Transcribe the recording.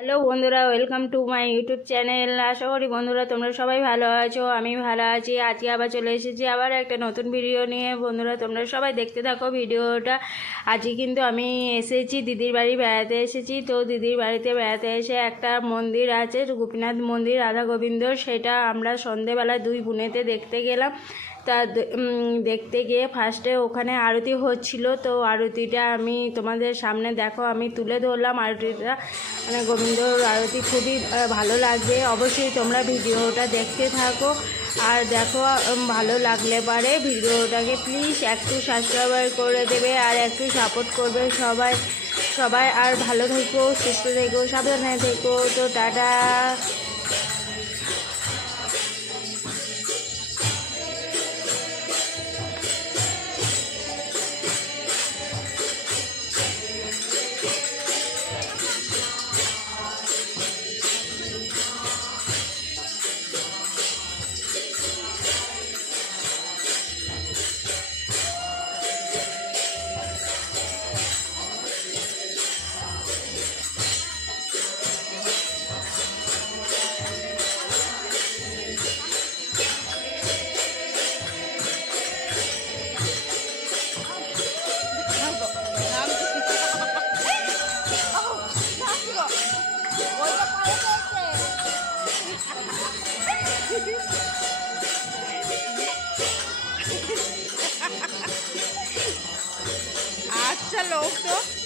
Hello বন্ধুরা, welcome to my YouTube channel. আশা করি বন্ধুরা তোমরা সবাই ভালো আছো, আমি ভালো আছি। আজকে আবার চলে এসেছি আবার একটা নতুন ভিডিও নিয়ে। বন্ধুরা তোমরা সবাই দেখতে থাকো ভিডিওটা। আজকে কিন্তু আমি এসেছি দিদির বাড়ি বেড়াতে এসেছি। তো দিদির বাড়িতে বেড়াতে এসে একটা মন্দির আছে, গোপীনাথ মন্দির, রাধা গোবিন্দ, সেটা আমরা সন্ধেবেলা দুই বোনেতে দেখতে গেলাম। তা দেখতে গিয়ে ফার্স্টে ওখানে আরতি হচ্ছিল। তো আরতিটা আমি তোমাদের সামনে দেখো আমি তুলে ধরলাম আরতিটা। মানে গোবিন্দর আরতি খুবই ভালো লাগবে। অবশ্যই তোমরা ভিডিওটা দেখতে থাকো আর দেখো, ভালো লাগলে পারে ভিডিওটাকে প্লিজ একটু সাবস্ক্রাইব করে দেবে আর একটু সাপোর্ট করবে সবাই সবাই। আর ভালো থেকো, সুস্থ থেকো, সাবধানে থেকো। তো টাটা। अच्छा लोग तो